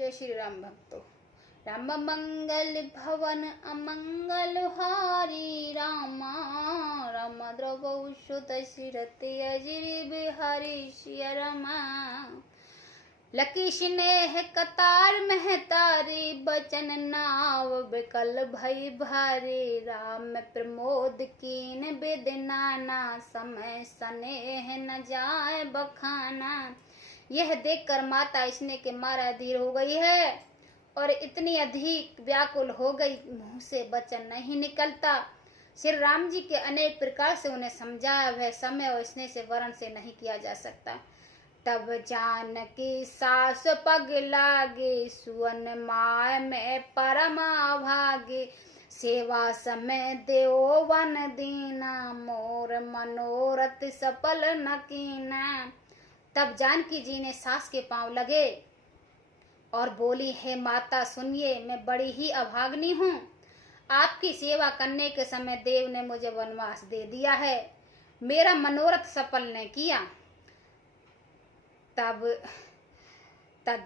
जय श्री राम भक्तों। राम मंगल भवन अमंगल हारी रामा, राम द्रव सुत सिरति अजिर बिहारी सिया रमा। लकी स्नेह कतार महतारी, बचन नाव बिकल भई भारी। राम प्रमोद कीन बिद नाना, समय स्नेह न जाए बखाना। यह देखकर माता स्नेह के मारे अधीर हो गई है और इतनी अधिक व्याकुल हो गई, मुंह से वचन नहीं निकलता। श्री राम जी के अनेक प्रकार से उन्हें समझाया, वह समय और स्नेह से वर्ण से नहीं किया जा सकता। तब जानकी सास पग लागे, सुवन माय में परम अभागे। सेवा समय देव वन दीना, मोर मनोरथ सफल न कीना। तब जानकी जी ने सास के पांव लगे और बोली, हे माता सुनिए, मैं बड़ी ही अभाग्नी हूँ। आपकी सेवा करने के समय देव ने मुझे वनवास दे दिया है, मेरा मनोरथ सफल न किया। तब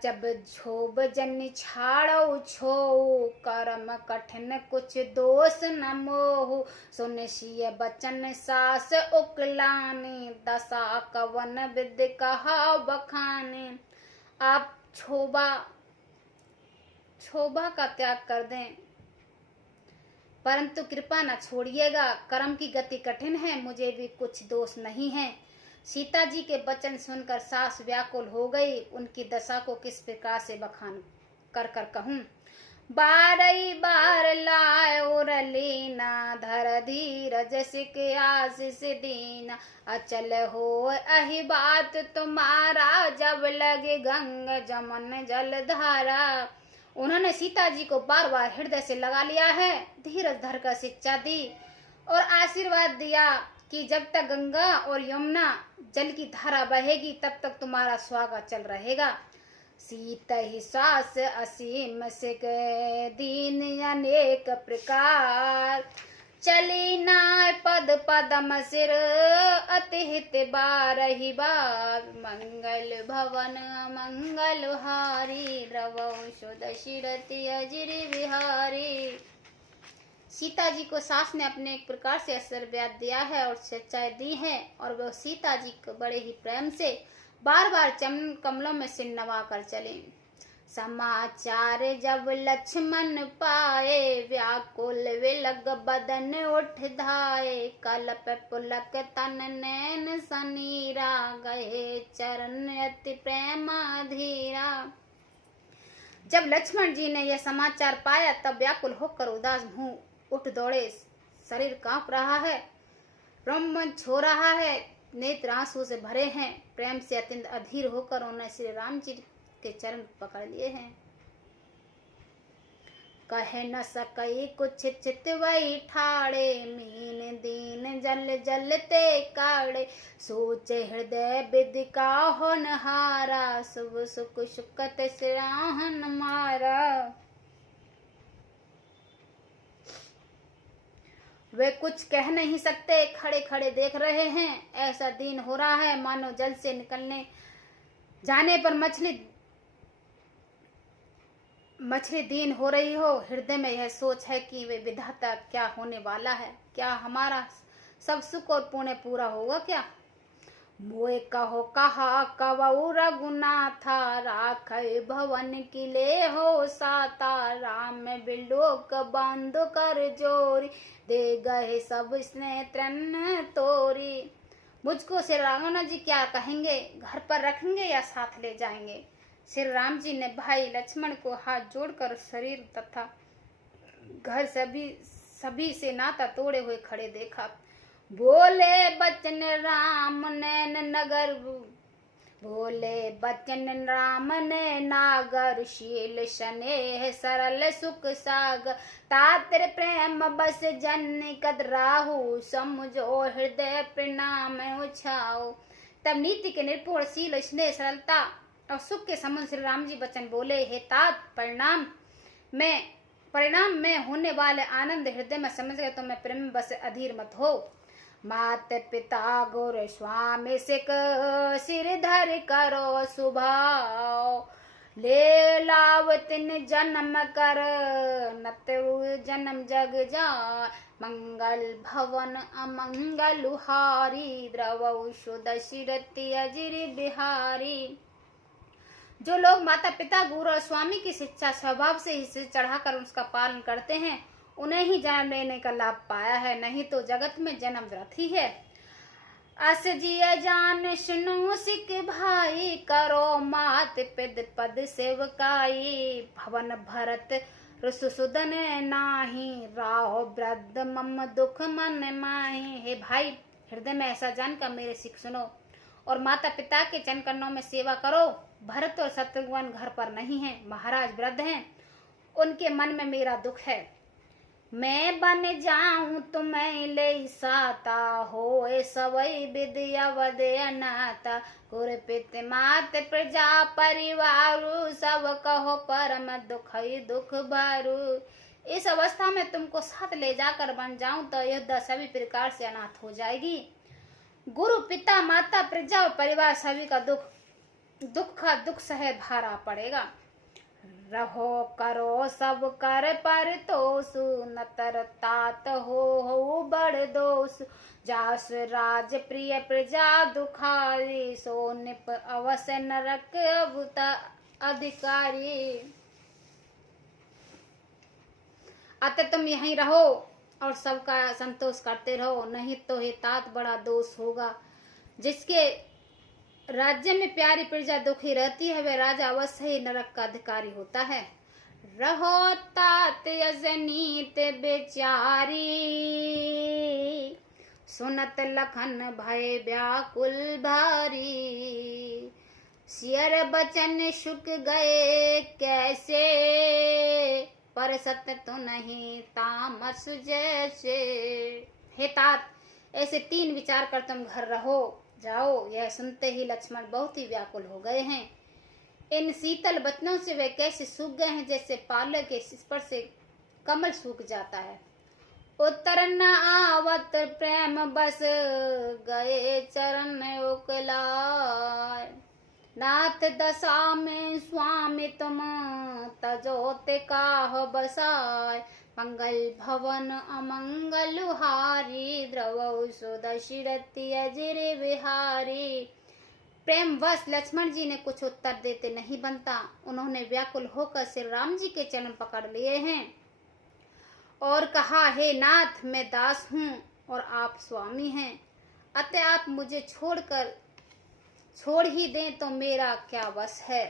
जब झोब जन छाड़ो छो, कर्म कठिन कुछ दोष न मोहु। सुन सिय बचन सास उकलानी, दशा कवन विद कहा बखाने। आप छोबा का त्याग कर दें, परंतु कृपा न छोड़िएगा। कर्म की गति कठिन है, मुझे भी कुछ दोष नहीं है। सीता जी के वचन सुनकर सास व्याकुल हो गई। उनकी दशा को किस प्रकार से बखान कर कहूँ। बारई बार लाए और लीना, धर धीरज सिक आशीष दीना। अचल हो अहि बात तुम्हारा, जब लगे गंग जमन जल धारा। उन्होंने सीता जी को बार बार हृदय से लगा लिया है, धीरज धर कर शिक्षा दी और आशीर्वाद दिया कि जब तक गंगा और यमुना जल की धारा बहेगी तब तक तुम्हारा स्वागत चल रहेगा। सीत ही श्वास असीम सिक दीन अनेक प्रकार, चली नाय पद पदम सिर अतिहित बारहि बार। मंगल भवन मंगल हारी, रवौ सुध सिरति अजिर बिहारी। सीता जी को सास ने अपने एक प्रकार से आशीर्वाद दिया है और शिक्षाएं दी हैं और वह सीता जी को बड़े ही प्रेम से बार बार चरण कमलों में सिर नवा कर चले। समाचार जब लक्ष्मण पाए, व्याकुल विलग बदन उठ धाये। कल्प पुलक तन नैन सनीरा, गए चरण अति प्रेमाधीरा। जब लक्ष्मण जी ने यह समाचार पाया तब व्याकुल होकर उदास मुंह उठ दौड़े। शरीर कांप रहा है, रोमांच हो रहा है, नेत्र आंसू से भरे हैं। प्रेम से अत्यंत अधीर होकर उन्होंने श्री राम जी के चरण पकड़ लिए हैं। कहे न सकई कुछ चित वही ठाड़े, मीन दीन जल जलते काड़े। सोचे हृदय विद का होनहारा, शुभ सुख सुकत सिराहन मारा। वे कुछ कह नहीं सकते, खड़े खड़े देख रहे हैं। ऐसा दीन हो रहा है मानो जल से निकलने जाने पर मछली दीन हो रही हो। हृदय में यह सोच है कि वे विधाता क्या होने वाला है, क्या हमारा सब सुख और पुण्य पूरा होगा क्या। मोए कहो कहा कवऊ रघुनाथा, राखै भवन किले हो साता। राम बिलोक बांध कर जोरी, दे गए सब स्नेह तृण तोरी। मुझको श्री राघव जी क्या कहेंगे, घर पर रखेंगे या साथ ले जाएंगे। श्री राम जी ने भाई लक्ष्मण को हाथ जोड़कर शरीर तथा घर सभी से नाता तोड़े हुए खड़े देखा। बोले बचन राम नैन नगर, बोले बचन राम ने नागर। शील स्नेह सरल सुख सागर, तात्र प्रेम बस जन कद राहु। समुझो हृदय प्रणाम उछाओ। तब नीति के निर्पूर्ण शील स्नेह सरलता और सुख के संबंध श्री राम जी बचन बोले, हे तात परिणाम में होने वाले आनंद हृदय में समझ गए तो मैं प्रेम बस अधीर मत हो। मात पिता गुर स्वामी सिक सिर धर करो सुभाव, ले लाव तिन जन्म कर, नतरु जन्म जग जाय। मंगल भवन अमंगल हारी, द्रवहु दशरथि अजिर बिहारी। जो लोग माता पिता गुरु और स्वामी की शिक्षा स्वभाव से ही सिर चढ़ाकर उसका पालन करते हैं, उन्हें ही जन्म लेने का लाभ पाया है, नहीं तो जगत में जन्म व्यर्थ ही है। अस जिय जान सुनो सिख भाई, करो मात पिद पद सेवकाई। भवन भरत रुसुसुदन नाही, राहो वृद्ध मम दुख मन माही। हे भाई, हृदय में ऐसा जानकर मेरे सिख सुनो और माता पिता के चरण कमलों में सेवा करो। भरत और शत्रुघ्न घर पर नहीं है, महाराज वृद्ध हैं, उनके मन में मेरा दुख है। मैं बन जाऊं तुम्हें ले साता, होए सवै विद्या वदे अनाता। गुर पित मात प्रजा परिवारु, सब कहो परम दुख ही दुख बारू। इस अवस्था में तुमको साथ ले जाकर बन जाऊं तो यह सभी प्रकार से अनाथ हो जाएगी। गुरु पिता माता प्रजा और परिवार सभी का दुख सह भारा पड़ेगा। रहो करो सब कर पर तोसु, नतर तात हो बड़ दोष। जास राज प्रिय प्रजा दुखारी, सो निप अवश्य नरक अवता अधिकारी। अतः तुम यहीं रहो और सबका संतोष करते रहो, नहीं तो हे तात बड़ा दोष होगा। जिसके राज्य में प्यारी प्रजा दुखी रहती है, वह राजा अवश्य ही नरक का अधिकारी होता है। रहो तात यजनीत बेचारी, सुनत लखन भय व्याकुल भारी। सियर बचन शुक गए कैसे, पर सत्य तो नहीं तामस जैसे। हे तात, ऐसे 3 विचार कर तुम घर रहो जाओ। यह सुनते ही लक्ष्मण बहुत ही व्याकुल हो गए हैं। इन शीतल वचनों से वे कैसे सूख गए हैं, जैसे पाले के स्पर्श से कमल सूख जाता है। उत्तर न आवत प्रेम बस, गए चरण उकलाय। नाथ दशा में स्वामी तुम, तजोते काह बसाय। मंगल भवन अमंगल हारी, द्रवहु दशरथि अजिर बिहारी। प्रेम वश लक्ष्मण जी ने कुछ उत्तर देते नहीं बनता। उन्होंने व्याकुल होकर श्री राम जी के चरण पकड़ लिए हैं और कहा, हे नाथ, मैं दास हूँ और आप स्वामी हैं, अतः आप मुझे छोड़ ही दें तो मेरा क्या वश है।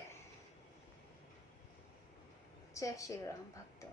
जय श्री राम भक्तों।